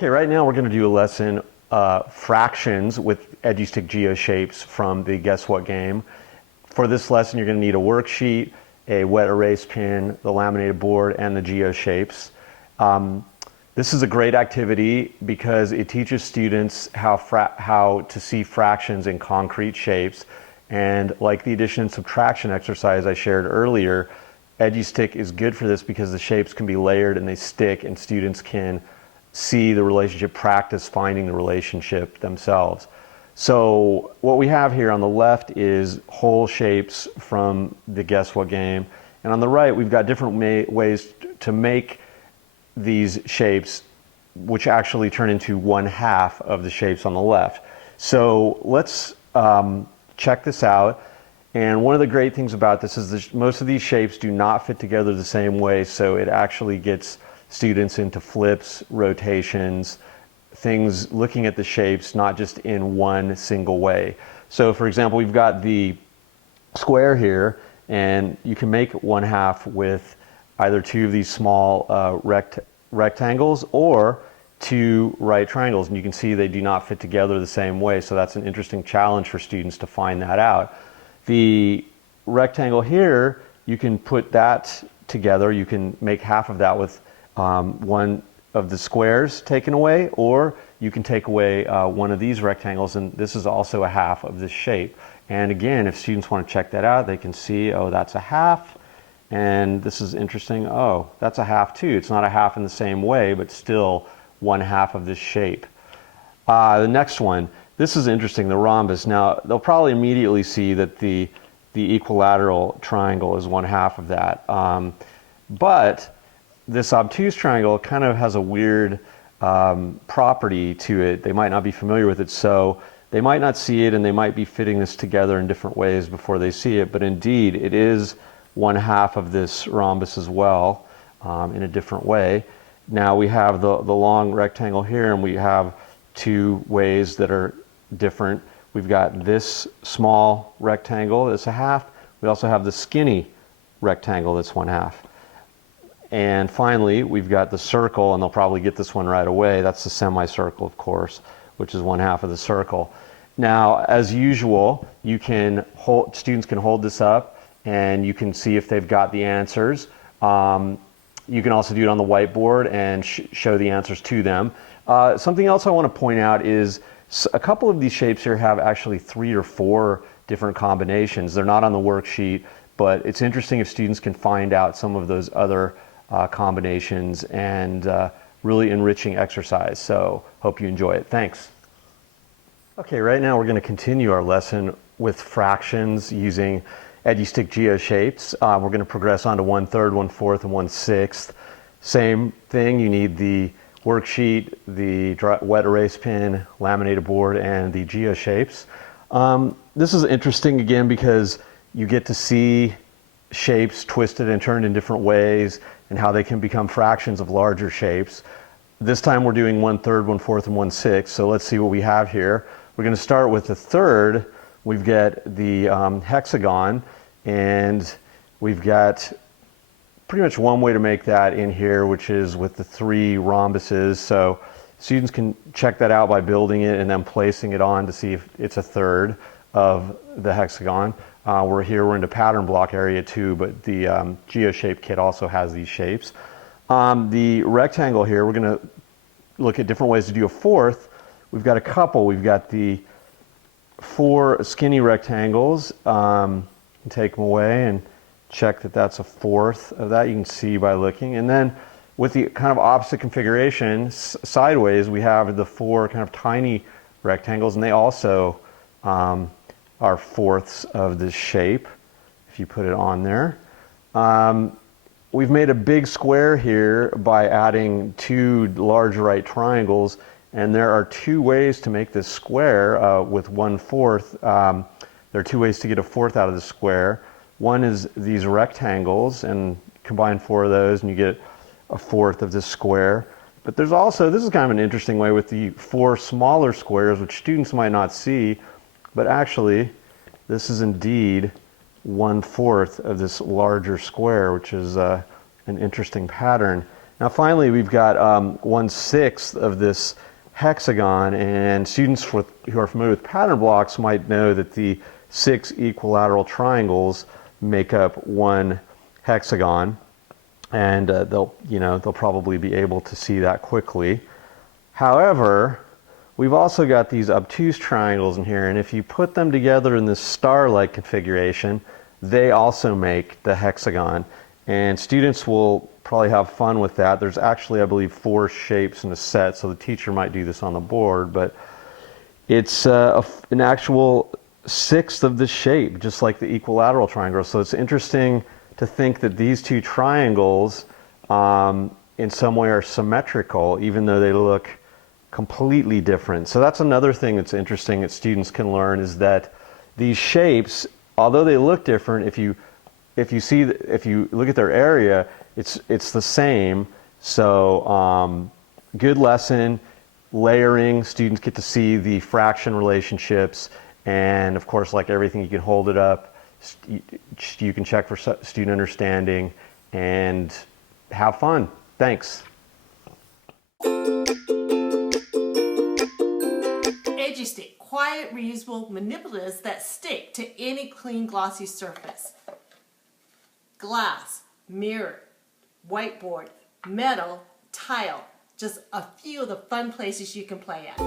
Okay, right now we're going to do a lesson, fractions with EduStic Geo Shapes from the Guess What game. For this lesson, you're going to need a worksheet, a wet erase pen, the laminated board, and the Geo Shapes. This is a great activity because it teaches students how to see fractions in concrete shapes. And like the addition and subtraction exercise I shared earlier, EduStic is good for this because the shapes can be layered and they stick, and students can see the relationship, practice finding the relationship themselves. So what we have here on the left is whole shapes from the Guess What game, and on the right we've got different ways to make these shapes, which actually turn into one half of the shapes on the left. So let's check this out. And one of the great things about this is that most of these shapes do not fit together the same way, so it actually gets students into flips, rotations, things looking at the shapes not just in one single way. So for example, we've got the square here, and you can make one half with either two of these small rectangles or two right triangles, and you can see they do not fit together the same way, so that's an interesting challenge for students to find that out. The rectangle here, you can put that together. You can make half of that with one of the squares taken away, or you can take away one of these rectangles, and this is also a half of this shape. And again, if students want to check that out, they can see, oh, that's a half, and this is interesting, oh, that's a half too. It's not a half in the same way, but still one half of this shape. The next one, this is interesting, the rhombus. Now, they'll probably immediately see that the equilateral triangle is one half of that. But this obtuse triangle kind of has a weird property to it. They might not be familiar with it, so they might not see it, and they might be fitting this together in different ways before they see it. But indeed, it is one half of this rhombus as well, in a different way. Now we have the long rectangle here, and we have two ways that are different. We've got this small rectangle that's a half. We also have the skinny rectangle that's one half. And finally, we've got the circle, and they'll probably get this one right away. That's the semicircle, of course, which is one half of the circle. Now, as usual, students can hold this up, and you can see if they've got the answers. You can also do it on the whiteboard and show the answers to them. Something else I want to point out is a couple of these shapes here have actually 3 or 4 different combinations. They're not on the worksheet, but it's interesting if students can find out some of those other combinations, and really enriching exercise. So hope you enjoy it. Thanks. Okay, right now we're going to continue our lesson with fractions using EduStic Geo Shapes. We're going to progress on to 1/3, 1/4, and 1/6. Same thing, you need the worksheet, the wet erase pen, laminated board, and the Geo Shapes. This is interesting again because you get to see shapes twisted and turned in different ways, and how they can become fractions of larger shapes. This time we're doing 1/3, 1/4, and 1/6. So let's see what we have here. We're going to start with the third. We've got the hexagon, and we've got pretty much one way to make that in here, which is with the 3 rhombuses. So students can check that out by building it and then placing it on to see if it's a third of the hexagon. We're into pattern block area 2, but the GeoShape kit also has these shapes. The rectangle here, we're going to look at different ways to do a fourth. We've got a couple. We've got the 4 skinny rectangles. Take them away and check that that's a fourth of that. You can see by looking. And then with the kind of opposite configuration, sideways, we have the 4 kind of tiny rectangles, and they also are fourths of this shape, if you put it on there. We've made a big square here by adding 2 large right triangles, and there are 2 ways to make this square with 1/4. There are 2 ways to get a fourth out of the square. One is these rectangles, and combine 4 of those and you get a fourth of this square. But there's also, this is kind of an interesting way with the 4 smaller squares, which students might not see, but actually this is indeed 1/4 of this larger square, which is an interesting pattern. Now finally, we've got 1/6 of this hexagon, and students who are familiar with pattern blocks might know that the 6 equilateral triangles make up one hexagon, and they'll probably be able to see that quickly. However, we've also got these obtuse triangles in here, and if you put them together in this star-like configuration, they also make the hexagon. And students will probably have fun with that. There's actually, I believe, 4 shapes in a set, so the teacher might do this on the board, but it's an actual 1/6 of the shape, just like the equilateral triangle. So it's interesting to think that these two triangles in some way are symmetrical, even though they look completely different. So that's another thing that's interesting that students can learn, is that these shapes, although they look different, if you look at their area, it's the same. So good lesson, layering. Students get to see the fraction relationships, and of course, like everything, you can hold it up. You can check for student understanding and have fun. Thanks. EduStic, quiet, reusable manipulators that stick to any clean, glossy surface. Glass, mirror, whiteboard, metal, tile, just a few of the fun places you can play at.